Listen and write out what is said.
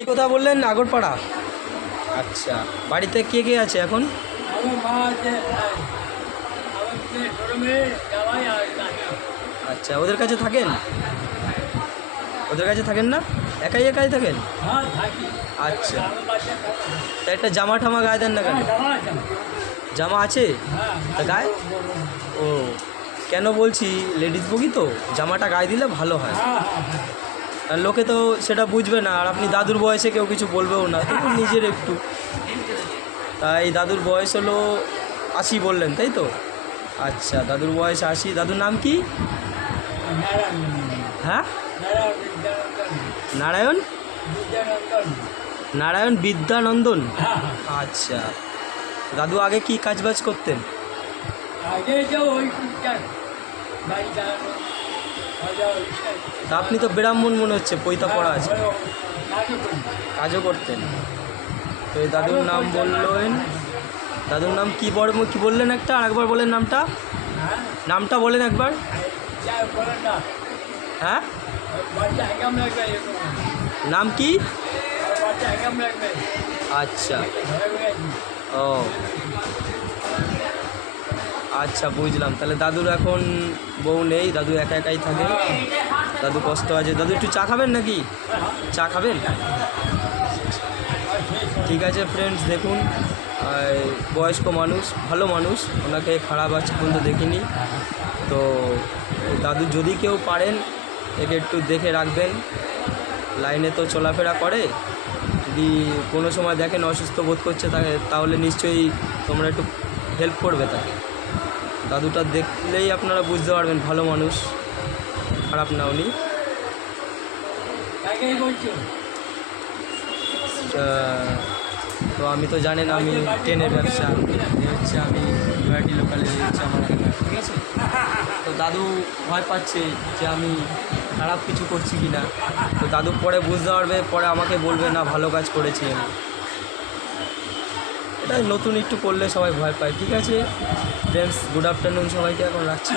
এই কথা বললেন নাগরপাড়া। আচ্ছা, বাড়িতে কে কে আছে এখন? আমার মা আছে, আমার ছোটো মেয়ে, জামাই আর নাতি। আচ্ছা, ওদের কাছে থাকেন? ওদের কাছে থাকেন না, একাই একাই থাকেন? হ্যাঁ থাকি। আচ্ছা, আমার বাচ্চা থাকে। তা একটা জামা ঠামা গায়ে দেন না কেন? হ্যাঁ জামা আছে আমার। জামা আছে হ্যাঁ তা গায়ে? ও, কেন বলছি, লেডিস বগি তো, জামাটা গায়ে দিলে ভালো হয়। হ্যাঁ হ্যাঁ হ্যাঁ। আর লোকে তো সেটা বুঝবে না, আর আপনি দাদুর বয়সে কেউ কিছু বলবেও না, তবু নিজের একটু। তাই দাদুর বয়স হলো 80 বললেন, তাই তো? আচ্ছা, দাদুর বয়স 80। দাদুর নাম কি? নারায়ণ, হ্যাঁ, নারায়ণ বিদ্যানন্দন, নারায়ণ বিদ্যানন্দন। নারায়ণ বিদ্যানন্দন। হ্যাঁ হ্যাঁ। আচ্ছা, দাদু আগে কি কাজবাজ করতেন? আগে যে ওই টুকটাক বাড়ি চালানো, ভাজা ওইসব। তা আপনি তো ব্রাহ্মণ মনে হচ্ছে, পৈতা পড়া আছে, ভালো কাজও করি। কাজও করতেন। তো এই দাদুর নাম বললেন, দাদুর নাম কি কি বললেন একটা, আরেকবার বলেন নামটা, হ্যাঁ নামটা বলেন একবার। যা বলেন না, হ্যাঁ, বাচ্চা একাম লাগবে এরকম। নাম কি? আর বাচ্চা একাম লাগবে, আচ্ছা, ঘরে ঘরে আছি। ও আচ্ছা, বুঝলাম। তাহলে দাদুর এখন বউ নেই, দাদু একা একাই থাকে, দাদু কষ্ট আছে। দাদু একটু চা খাবেন নাকি? চা খাবেন? ঠিক আছে ফ্রেন্ডস, দেখুন বয়স্ক মানুষ, ভালো মানুষ, ওনাকে খারাপ আজ পর্যন্ত দেখিনি। তো দাদু যদি কেউ পারেন একে একটু দেখে রাখবেন, লাইনে তো চলাফেরা করে, যদি কোনো সময় দেখেন অসুস্থ বোধ করছে তাকে, তাহলে নিশ্চয়ই তোমরা একটু হেল্প করবে তাকে। দাদুটা দেখলেই আপনারা বুঝতে পারবেন ভালো মানুষ, খারাপ না উনি। কাকে বলছো? তো আমি তো জানেন আমি ট্রেনের ব্যবসা, এই হচ্ছে আমি গুয়াহাটি লোকালে, হচ্ছে আমার এলাকা, ঠিক আছে? তো দাদু ভয় পাচ্ছে যে আমি খারাপ কিছু করছি কি না। তো দাদু পরে বুঝতে পারবে, পরে আমাকে বলবে না ভালো কাজ করেছি আমি। এটা নতুন একটু করলে সবাই ভয় পায়। ঠিক আছে ফ্রেন্ডস, গুড আফটারনুন সবাইকে, এখন রাখছি।